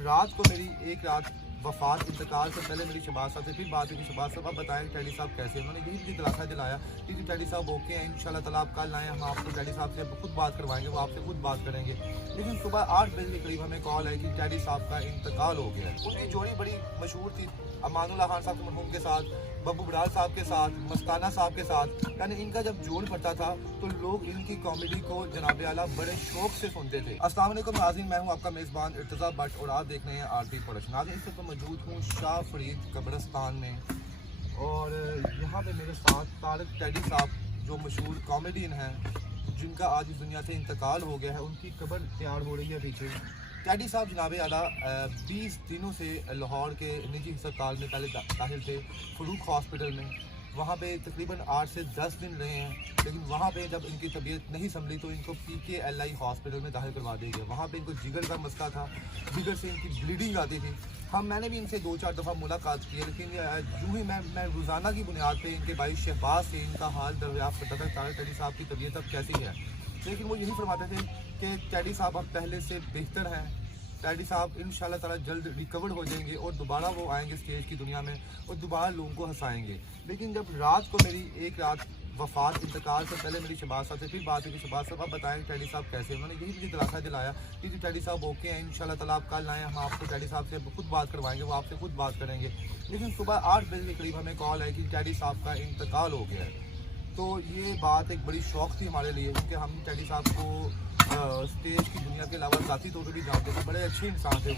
रात को मेरी एक रात वफात इंतकाल से पहले मेरी शहबाज साहब से फिर बात हुई कि शहबाज साहब आप बताएं टैडी साहब कैसे हैं। उन्होंने यही मुझे दिलासा दिलाया कि जी टैडी साहब ओके हैं, इंशाल्लाह ताला आप कल आएँ, हम आपको टैडी साहब से खुद बात करवाएंगे, वो आपसे खुद बात करेंगे। लेकिन सुबह 8 बजे के करीब हमें कॉल आई कि टैडी साहब का इंतकाल हो गया है। उनकी जोड़ी बड़ी मशहूर थी, अमानुल्लाह खान साहब मरहूम के साथ, बब्बू बड़ाल साहब के साथ, मस्ताना साहब के साथ, यानी इनका जब जोड़ पड़ता था तो लोग इनकी कॉमेडी को जनाब आला बड़े शौक से सुनते थे। अस्सलाम वालेकुम नाज़रीन, मैं हूं आपका मेज़बान इर्तज़ा भट्ट और आप देख रहे हैं आरती प्रोडक्शन। नाज़रीन इस वक्त मौजूद हूं शाह फरीद कब्रिस्तान में और यहाँ पे मेरे साथ तारिक टैडी साहब जो मशहूर कॉमेडियन हैं जिनका आज इस दुनिया से इंतकाल हो गया है, उनकी कब्र तैयार हो रही है पीछे। टैडी साहब जनाब आला 20 दिनों से लाहौर के निजी अस्पताल में पहले दाखिल थे, फरूक हॉस्पिटल में। वहाँ पे तकरीबन 8 से 10 दिन रहे हैं, लेकिन वहाँ पे जब इनकी तबीयत नहीं संभली तो इनको PKLI हॉस्पिटल में दाखिल करवा दिया गया। वहाँ पे इनको जिगर का मसला था, जिगर से इनकी ब्लीडिंग आती थी। मैंने भी इनसे 2-4 दफ़ा मुलाकात की है, लेकिन यूँ ही मैं रोज़ाना की बुनियाद पर इनके भाई शहबाज से इनका हाल दरियाफ्त करता था तारिक टैडी साहब की तबीयत अब कैसी है। लेकिन वो यही फरमाते थे कि टैडी साहब अब पहले से बेहतर हैं, टैडी साहब इंशाल्लाह ताला जल्द रिकवर हो जाएंगे और दोबारा वो आएंगे स्टेज की दुनिया में और दोबारा लोगों को हंसाएंगे। लेकिन जब रात को मेरी एक रात वफात इंतकाल से पहले मेरी शहबाज साहब से फिर बात हुई कि शहबाज साहब आप बताएं टैडी साहब कैसे हैं। उन्होंने यही मुझे दिलासा दिलाया कि जी टैडी साहब ओके हैं, इंशाल्लाह ताला आप कल आएँ, हम आपको टैडी साहब से खुद बात करवाएंगे, वो आपसे खुद बात करेंगे। लेकिन सुबह 8 बजे के करीब हमें कॉल आई कि टैडी साहब का इंतकाल हो गया है। तो ये बात एक बड़ी शौक थी हमारे लिए, क्योंकि हम टैडी साहब को स्टेज की दुनिया के अलावा ज़ाती तौर पर भी जानते थे। बड़े अच्छे इंसान थे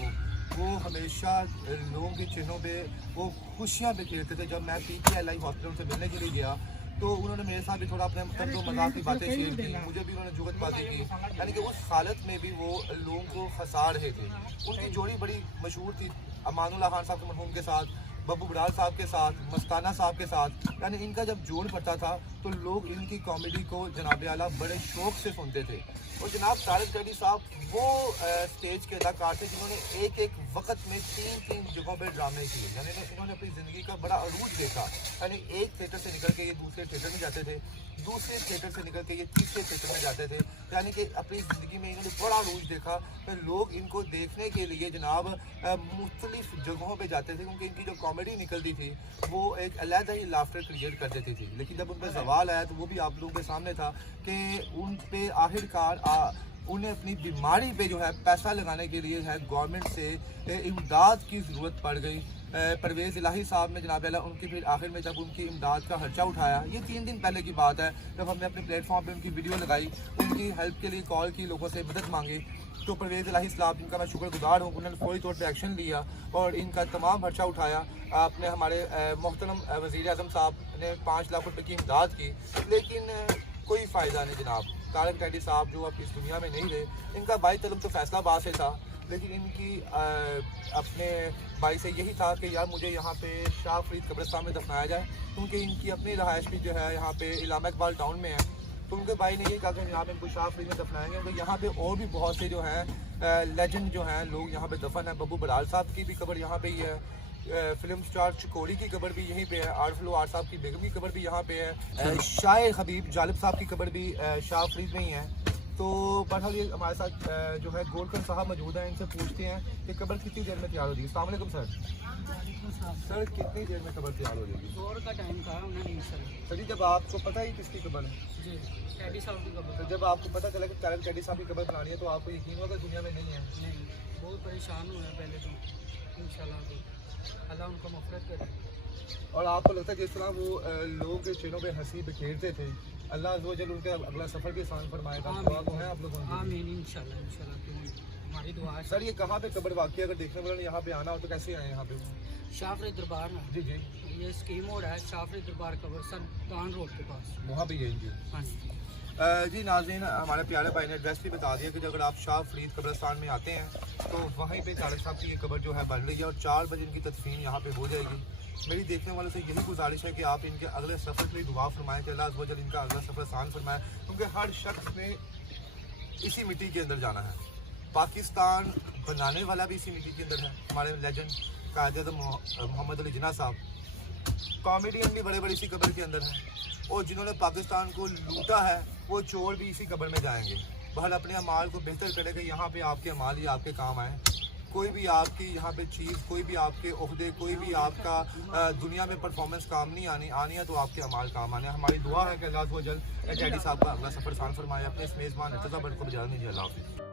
वो हमेशा लोगों के चेहरों पे वो खुशियाँ बिखेरते थे। जब मैं PKLI हॉस्पिटल से मिलने के लिए गया तो उन्होंने मेरे साथ भी थोड़ा अपने मतलब मजाक की बातें शेयर की, मुझे भी उन्होंने जुगत बातें की, यानी कि उस हालत में भी वो लोगों को हंसा रहे थे। उनकी जोड़ी बड़ी मशहूर थी, अमानुल्लाह खान साहब मरहूम के साथ, बब्बू बड़ाल साहब के साथ, मस्ताना साहब के साथ, यानी इनका जब जोड़ पड़ता था तो लोग इनकी कॉमेडी को जनाब आला बड़े शौक से सुनते थे। और जनाब तारिक टैडी साहब वो स्टेज के अदाकार थे जिन्होंने एक वक्त में 3 जगहों पर ड्रामे किए, यानी इन्होंने अपनी ज़िंदगी का बड़ा अरूज देखा। यानी एक थिएटर से निकल के ये दूसरे थिएटर में जाते थे, दूसरे थिएटर से निकल के ये तीसरे थिएटर में जाते थे, यानी कि अपनी ज़िंदगी में इन्होंने बड़ा अरूज देखा। तो लोग इनको देखने के लिए जनाब मुख्तलिफ जगहों पे जाते थे, क्योंकि इनकी जो कॉमेडी निकलती थी वो एक अलग ही लाफ्टर क्रिएट कर देती थी। लेकिन जब उन पर सवाल आया तो वो भी आप लोगों के सामने था कि उन पे आखिरकार उन्हें अपनी बीमारी पे जो है पैसा लगाने के लिए है गवर्नमेंट से इमदाद की ज़रूरत पड़ गई। परवेज़ इलाही साहब ने जनाब अल्लाह उनकी फिर आखिर में जब उनकी इमदाद का खर्चा उठाया, ये 3 दिन पहले की बात है, जब हमने अपने प्लेटफॉर्म पे उनकी वीडियो लगाई, उनकी हेल्प के लिए कॉल की, लोगों से मदद मांगी, तो परवेज़ इलाही साहब जिनका मैं शुक्रगुजार हूँ, उन्होंने फौरी तौर पर एक्शन लिया और इनका तमाम खर्चा उठाया। आपने हमारे मोहतरम वज़ीर आज़म साहब ने 5 लाख रुपये की इमदाद की, लेकिन कोई फ़ायदा नहीं जनाब। तारिक टैडी साहब जो अब इस दुनिया में नहीं रहे, इनका भाई तलब तो फैसलाबाद से था, लेकिन इनकी अपने भाई से यही था कि यार मुझे यहाँ पे शाह फरीद कब्रिस्तान में दफनाया जाए, क्योंकि इनकी अपनी रहायश भी जो है यहाँ पे इलामा इकबाल टाउन में है। तो उनके भाई ने यही कहा कि यहाँ पे इनको शाह फरीद में दफनाएंगे, क्योंकि यहाँ पे और भी बहुत से जो हैं लेजेंड जो हैं लोग यहाँ पे दफन है। बब्बू बड़ाल साहब की भी कब्र यहाँ पे ही है, फिल्म स्टार चकोरी की कब्र भी यहीं पे है, आरफ आर साहब की बेगम की कब्र भी यहाँ पे है, शायर हबीब जालिब साहब की कब्र भी शाह फरीद में ही है। तो बहरहाल ये हमारे साथ जो है गोलकर साहब मौजूद हैं, इनसे पूछते हैं कि कब्र कितनी देर में तैयार हो जाएगी। अस्सलाम वालेकुम सर, कितनी देर में कब्र तैयार हो जाएगी? दौर का टाइम कहा उन्होंने सर जी, जब आपको पता ही किसकी कब्र है? जी टैडी साहब की कब्र। तो जब आपको पता चला कि तारिक टैडी साहब की कब्र बनानी है तो आपको यकीन होगा दुनिया में नहीं है? नहीं, बहुत परेशान हुए हैं पहले तो, इंशाल्लाह अल्लाह उनको मफ़रत करे। और आपको लगता है जिस तरह वो लोगों के चेहरों पे हंसी बिखेरते थे, अल्लाह अज़्ज़ व जल उनका अगला सफ़र भी आसान फरमाएगा। दुआ तो है आप लोगों की? आमीन इंशाल्लाह हमारी दुआ है। सर ये कहाँ पे कब्र वाक़ई, अगर देखने वालों ने यहाँ पे आना हो तो कैसे आए यहाँ पे? शाह फरीद दरबार ना जी जी, ये स्कीम हो रहा है, शाह फरीद दरबार कब्र सर दान रोड के पास, वहाँ पे यही जी। हाँ जी। जी नाज़रीन, हमारे प्यारे भाई ने एड्रेस भी बता दिया कि अगर आप शाह फरीद कब्रिस्तान में आते हैं तो वहीं पे तारिक साहब की ये कब्र जो है बन रही है और 4 बजे इनकी तदफीन यहाँ पे हो जाएगी। मेरी देखने वालों से यही गुजारिश है कि आप इनके अगले सफ़र के लिए दुआ फरमाएँ कि अल्लाह अज़्ज़ व जल इनका अगला सफ़र आसान फरमाए, क्योंकि हर शख्स ने इसी मिट्टी के अंदर जाना है। पाकिस्तान बनाने वाला भी इसी मिट्टी के अंदर है। हमारे लेजेंड कायद-ए-आज़म मोहम्मद अली जिन्ना साहब, कॉमेडियन भी बड़े बड़े इसी कब्र के अंदर हैं, और जिन्होंने पाकिस्तान को लूटा है वो चोर भी इसी कब्र में जाएंगे। बहल अपने अमाल को बेहतर करे कि यहाँ पे आपके अमाल ही आपके काम आए। कोई भी आपकी यहाँ पे चीज़, कोई भी आपके ओहदे, कोई भी आपका दुनिया में परफॉर्मेंस काम नहीं आनी है, तो आपके अमाल काम आने हैं। हमारी दुआ है कि अल्लाह वो जल्द डैडी साहब का अगला सफ़र आसान फरमाए, अपने इस मेज़बान इर्तज़ा भट्ट को इजाज़त दीजिए। अल्लाह हाफ़िज़।